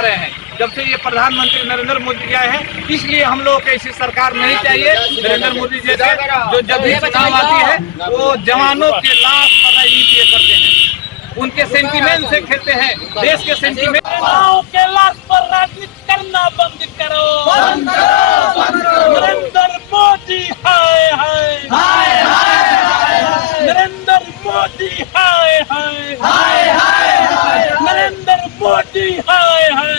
रहे हैं। जब से ये प्रधानमंत्री नरेंद्र मोदी आए हैं, इसलिए हम लोग को ऐसी सरकार नहीं चाहिए। नरेंद्र मोदी जैसे जो जब भी चुनाव आती है वो जवानों के लाश पर राजनीति करते हैं, उनके सेंटीमेंट से खेलते हैं, देश के सेंटीमेंट के लाश पर राजनीति करना बंद करो, नरेंद्र मोदी हाय हाय, नरेंद्र मोदी हाय हाय, नरेंद्र मोदी हाय हाय।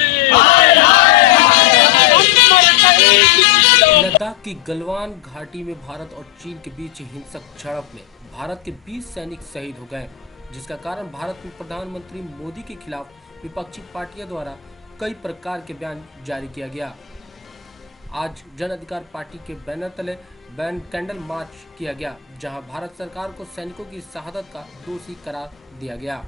लद्दाख की गलवान घाटी में भारत और चीन के बीच हिंसक झड़प में भारत के 20 सैनिक शहीद हो गए, जिसका कारण भारत में प्रधानमंत्री मोदी के खिलाफ विपक्षी पार्टियों द्वारा कई प्रकार के बयान जारी किया गया। आज जन अधिकार पार्टी के बैनर तले कैंडल मार्च किया गया, जहां भारत सरकार को सैनिकों की शहादत का दोषी करार दिया गया।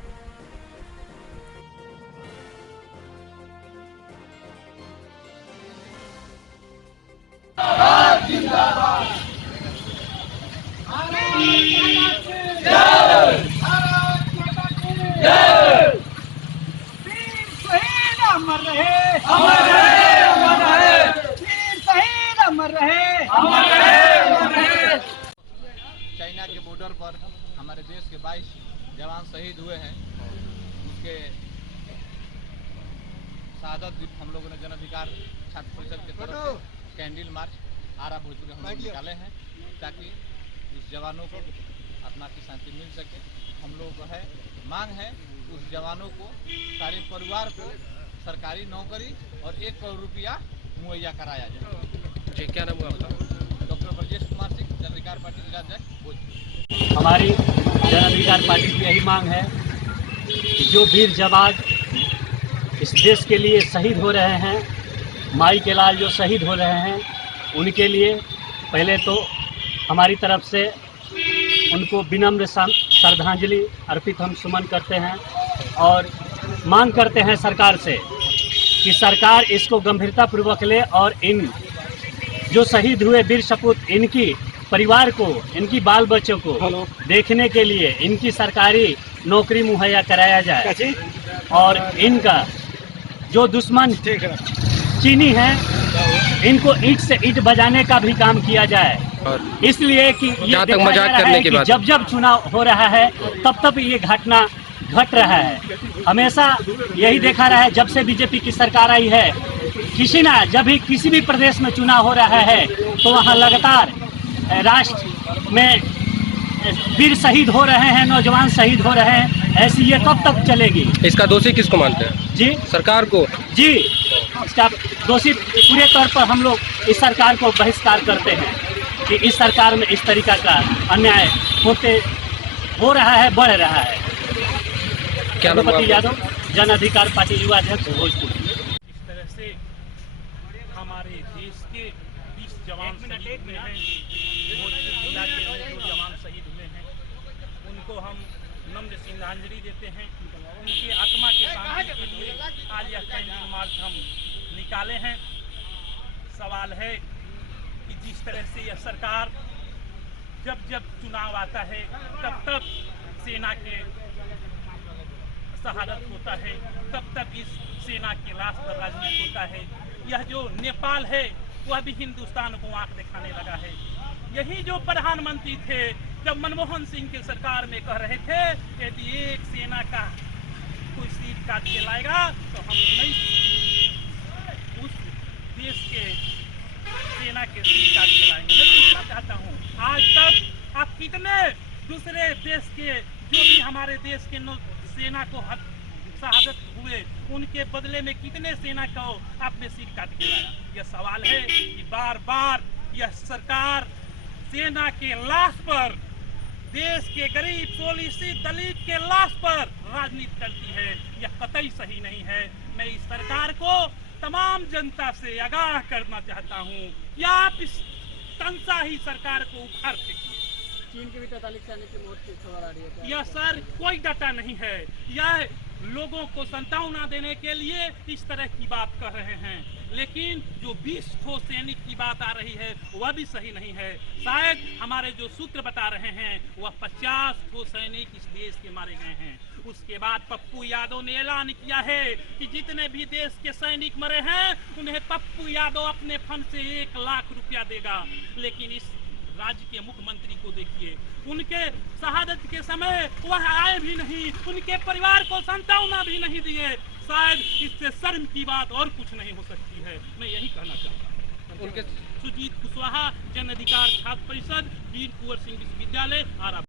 अमर रहे, अमर रहे, अमर रहे, वीर शहीद अमर रहे, अमर रहे, अमर रहे। चाइना के बॉर्डर पर हमारे देश के 22 जवान शहीद हुए हैं। उसके शहादत भी हम लोगों ने जन अधिकार छात्र परिषद की तरफ से कैंडल मार्च आरा भोजपुर हम लोग निकाले हैं, ताकि उस जवानों को आत्मा की शांति मिल सके। हम लोग को है मांग है उस जवानों को, सारे परिवार को सरकारी नौकरी और 1 करोड़ रुपया मुहैया कराया जाए। जी, क्या नाम हुआ आपका? डॉक्टर ब्रजेश कुमार सिंह, जन अधिकार पार्टी जिलाध्यक्ष भोजपुर। हमारी जन अधिकार पार्टी की यही मांग है कि जो वीर जवान इस देश के लिए शहीद हो रहे हैं, माई के लाल जो शहीद हो रहे हैं, उनके लिए पहले तो हमारी तरफ से उनको विनम्र श्रद्धांजलि अर्पित हम सुमन करते हैं और मांग करते हैं सरकार से कि सरकार इसको गंभीरता पूर्वक ले और इन जो शहीद हुए वीर सपूत इनकी परिवार को, इनकी बाल बच्चों को देखने के लिए इनकी सरकारी नौकरी मुहैया कराया जाए और इनका जो दुश्मन चीनी है इनको ईंट से ईंट बजाने का भी काम किया जाए। इसलिए कि ये देखा जा रहा है कि जब जब चुनाव हो रहा है तब तब ये घटना घट रहा है। हमेशा यही देखा रहा है जब से बीजेपी की सरकार आई है, जब भी किसी भी प्रदेश में चुनाव हो रहा है तो वहाँ लगातार राष्ट्र में वीर शहीद हो रहे हैं, नौजवान शहीद हो रहे हैं। ऐसी ये कब तक चलेगी? इसका दोषी किसको मानते हैं? जी, सरकार को। जी, इसका दोषी पूरे तौर पर हम लोग इस सरकार को बहिष्कार करते हैं कि इस सरकार में इस तरीका का अन्याय हो रहा है, बढ़ रहा है। रघुपति यादव, जन अधिकार पार्टी युवा अध्यक्ष भोजपुर। इस तरह से हमारे देश के 20 जवान शहीद हुए हैं, भोजपुर जिला के जो जवान शहीद हुए हैं उनको हम नम्र श्रद्धांजलि देते हैं। उनकी आत्मा के शांति के लिए आज यह कैंडल मार्च हम निकाले हैं। सवाल है कि जिस तरह से यह सरकार जब जब चुनाव आता है तब तब सेना के शहादत होता है, तब तक इस सेना के लाश पर राजनीति होता है। यह जो नेपाल है वह भी हिंदुस्तान को आंख दिखाने लगा है। यही जो प्रधानमंत्री थे जब मनमोहन सिंह की सरकार में कह रहे थे यदि एक सेना का कोई सीट काट के लाएगा तो हम नहीं उस देश के सेना के सीट काट के लाएंगे। मैं पूछना चाहता हूँ, आज तक आप कितने दूसरे देश के जो भी हमारे देश के सेना को शहादत हुए उनके बदले में कितने सेना को आपने सीट काट के लाया? यह सवाल है कि बार बार यह सरकार सेना के लाश पर, देश के गरीब शोषित दलित के लाश पर राजनीति करती है। यह कतई सही नहीं है। मैं इस सरकार को तमाम जनता से आगाह करना चाहता हूँ कि आप इस तनशाही सरकार को उखाड़ फेंकिए। चीन के भी 43 सैनिक की मौत की खबर आ रही है। यह सर कोई डाटा नहीं है। यह लोगों को सांत्वना देने के लिए इस तरह की बात कर रहे हैं, लेकिन जो 20 ठो सैनिक की बात आ रही है वह भी सही नहीं है। शायद हमारे जो सूत्र बता रहे हैं वह 50 ठो सैनिक इस देश के मारे गए हैं। उसके बाद पप्पू यादव ने ऐलान किया है कि जितने भी देश के सैनिक मरे हैं उन्हें पप्पू यादव अपने फंड से 1 लाख रुपया देगा। लेकिन इस राज्य के मुख्यमंत्री को देखिए, उनके शहादत के समय वह आए भी नहीं, उनके परिवार को सांत्वना भी नहीं दिए। शायद इससे शर्म की बात और कुछ नहीं हो सकती है। मैं यही कहना चाहता हूँ। सुजीत कुशवाहा, जन अधिकार छात्र परिषद, वीर कुंवर सिंह विश्वविद्यालय, आरा।